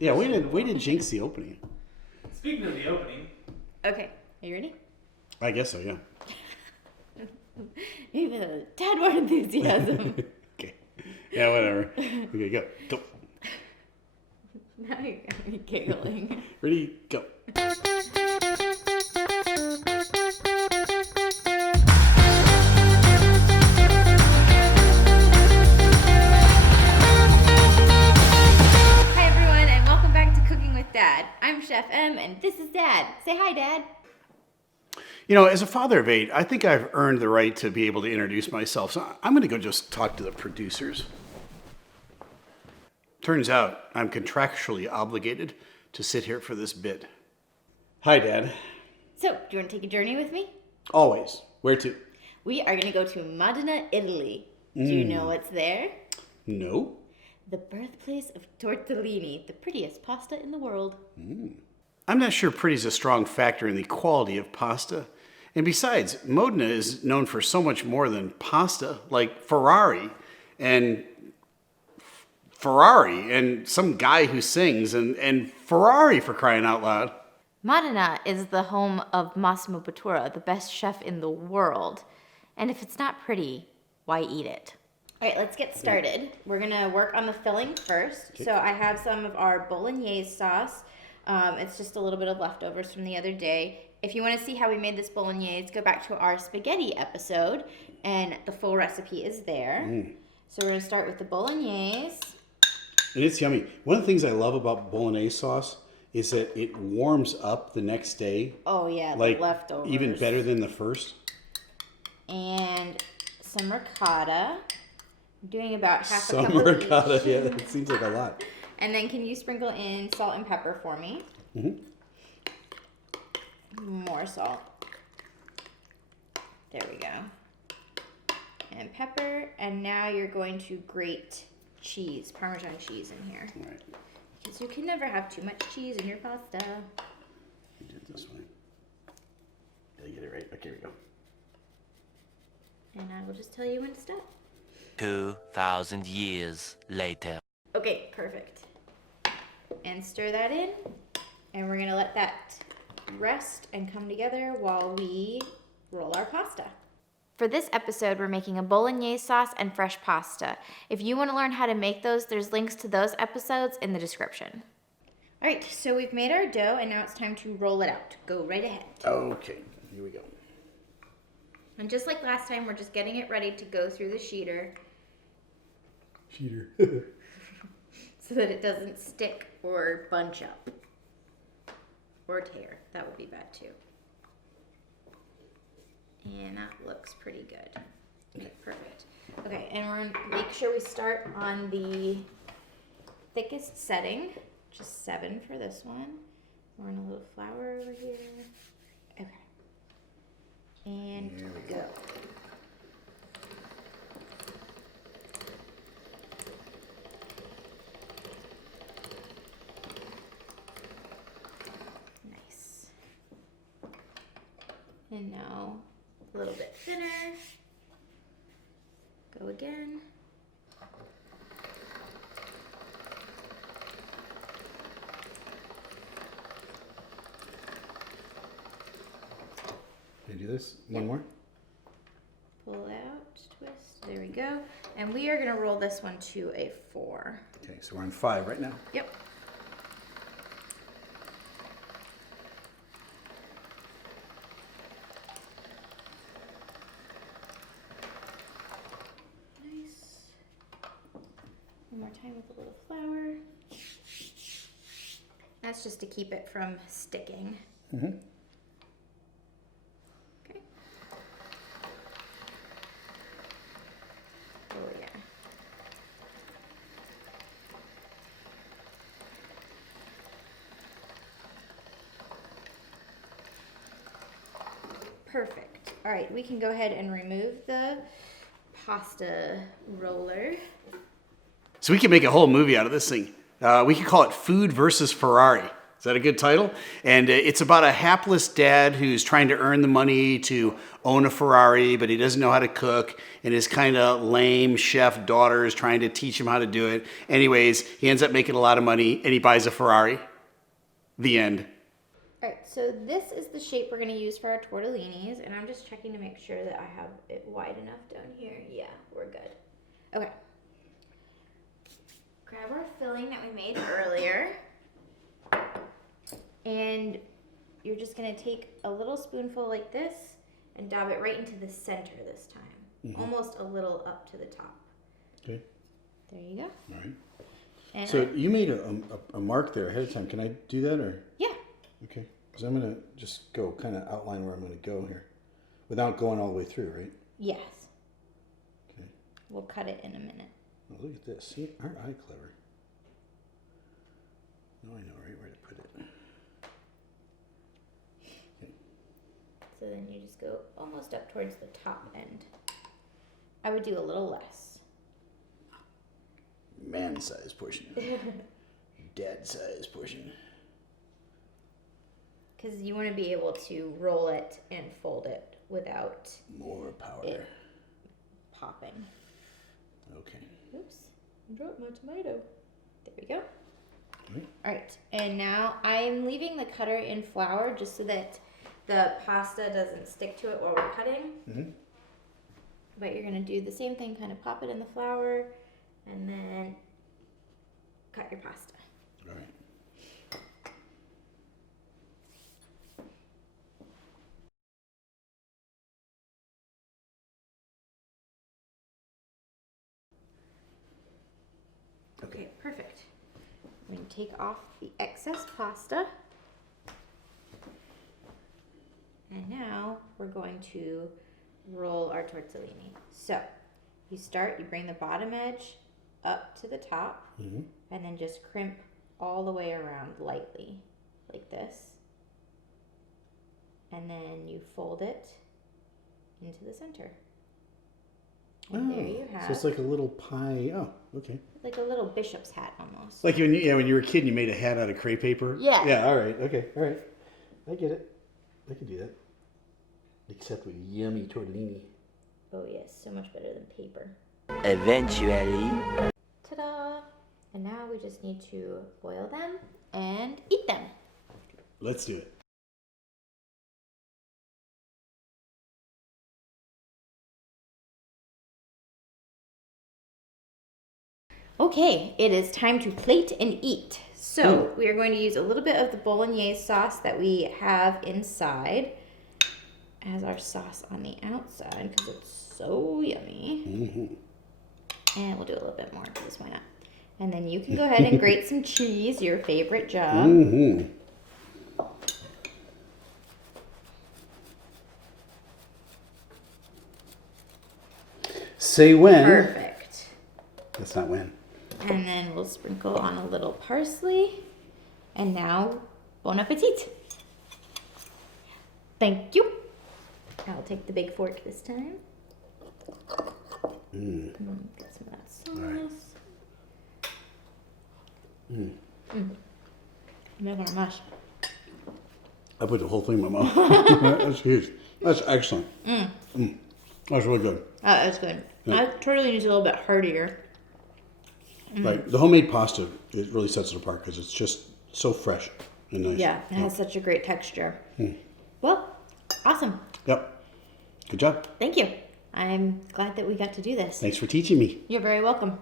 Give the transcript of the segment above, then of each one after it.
Yeah, way to jinx the opening. Speaking of the opening. Okay, are you ready? I guess so, yeah. Even a tad more enthusiasm. Okay. Yeah, whatever. Okay, go. Now you're got me giggling. Ready, go. Hi everyone, and welcome back to Cooking with Dad. I'm Chef M, and this is Dad. Say hi, Dad. You know, as a father of 8, I think I've earned the right to be able to introduce myself. So I'm going to go just talk to the producers. Turns out I'm contractually obligated to sit here for this bit. Hi, Dad. So, do you want to take a journey with me? Always. Where to? We are going to go to Modena, Italy. Do you know what's there? No. The birthplace of tortellini, the prettiest pasta in the world. I'm not sure pretty's a strong factor in the quality of pasta. And besides, Modena is known for so much more than pasta, like Ferrari and some guy who sings and Ferrari, for crying out loud. Modena is the home of Massimo Bottura, the best chef in the world. And if it's not pretty, why eat it? All right, let's get started. We're going to work on the filling first. Okay. So I have some of our bolognese sauce. It's just a little bit of leftovers from the other day. If you want to see how we made this bolognese, go back to our spaghetti episode, and the full recipe is there. So we're going to start with the bolognese. And it's yummy. One of the things I love about bolognese sauce is that it warms up the next day. Oh, yeah, like the leftovers. even better than the first. And some ricotta. I'm doing about half a Some cup of ricotta, each. yeah, that seems like a lot. And then can you sprinkle in salt and pepper for me? More salt. There we go. And pepper. And now you're going to grate cheese, Parmesan cheese in here. All right. Because you can never have too much cheese in your pasta. We did it this way. Did I get it right? Okay, here we go. And I will just tell you when to stop. 2,000 years later. Okay, perfect. And stir that in. And we're going to let that rest and come together while we roll our pasta. For this episode, we're making a bolognese sauce and fresh pasta. If you want to learn how to make those, there's links to those episodes in the description. All right, so we've made our dough, and now it's time to roll it out. Go right ahead. Okay, here we go. And just like last time, we're just getting it ready to go through the sheeter so that it doesn't stick or bunch up or tear. That would be bad too. And that looks pretty good. Okay, perfect. Okay, and we're gonna make sure we start on the thickest setting, just 7 for this one. We're gonna a little flour over here. Okay. And Here we go. Nice. And now a little bit thinner. Go again. Can I do this? One more? Pull out, twist. There we go. And we are going to roll this one to a 4. Okay, so we're on 5 right now. Yep. Nice. One more time with a little flour. That's just to keep it from sticking. Okay. Oh yeah. Perfect. All right, we can go ahead and remove the pasta roller. So we can make a whole movie out of this thing. We could call it Food versus Ferrari. Is that a good title? And it's about a hapless dad who's trying to earn the money to own a Ferrari, but he doesn't know how to cook. And his kind of lame chef daughter is trying to teach him how to do it. Anyways, he ends up making a lot of money and he buys a Ferrari. The end. All right, so this is the shape we're going to use for our tortellinis. And I'm just checking to make sure that I have it wide enough down here. Yeah, we're good. Okay. Grab our filling that we made earlier. And you're just going to take a little spoonful like this and dab it right into the center this time. Almost a little up to the top. Okay. There you go. All right. And So you made a mark there ahead of time. Can I do that or? yeah. Okay. Because I'm going to just go kind of outline where I'm going to go here without going all the way through, right? Yes. Okay. We'll cut it in a minute. Oh, look at this. See, aren't I clever? Now I know right where to put it. So then you just go almost up towards the top end. I would do a little less. Man-sized portion. Dad-sized portion. Because you want to be able to roll it and fold it without More power. it popping. Okay. Oops, I dropped my tomato. There we go. Right. All right, and now I'm leaving the cutter in flour just so that the pasta doesn't stick to it while we're cutting. Mm-hmm. But you're gonna do the same thing, kind of pop it in the flour and then cut your pasta. All right. Okay, perfect. I'm going to take off the excess pasta. And now we're going to roll our tortellini. So you bring the bottom edge up to the top, and then just crimp all the way around lightly, like this. And then you fold it into the center. And there you have. So it's like a little pie. Oh, okay. Like a little bishop's hat almost. Like when you were a kid and you made a hat out of crepe paper? Yeah. Yeah, all right. Okay, all right. I get it. I can do that. Except with yummy tortellini. Oh yes, so much better than paper. Eventually. Ta-da! And now we just need to boil them and eat them. Let's do it. Okay, it is time to plate and eat. So we are going to use a little bit of the bolognese sauce that we have inside as our sauce on the outside because it's so yummy. And we'll do a little bit more because why not? And then you can go ahead and grate some cheese, your favorite job. Say when. Perfect. That's not when. And then we'll sprinkle on a little parsley. And now, bon appetit. Thank you. I'll take the big fork this time. Get some of that sauce. Making our mash. I put the whole thing in my mouth. That's huge. That's excellent. That's really good. That's good. Tortellini is a little bit heartier. Right. The homemade pasta, it really sets it apart because it's just so fresh and nice. Yeah, it has such a great texture. Well, awesome. Yep. Good job. Thank you. I'm glad that we got to do this. Thanks for teaching me. You're very welcome.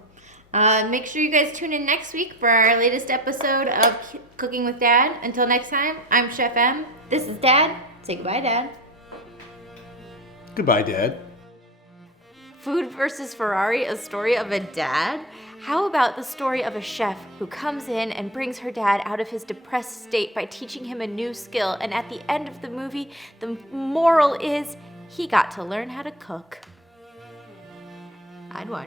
Make sure you guys tune in next week for our latest episode of Cooking with Dad. Until next time, I'm Chef M. This is Dad. Say goodbye, Dad. Goodbye, Dad. Food versus Ferrari, a story of a dad? How about the story of a chef who comes in and brings her dad out of his depressed state by teaching him a new skill, and at the end of the movie, the moral is he got to learn how to cook. I'd watch.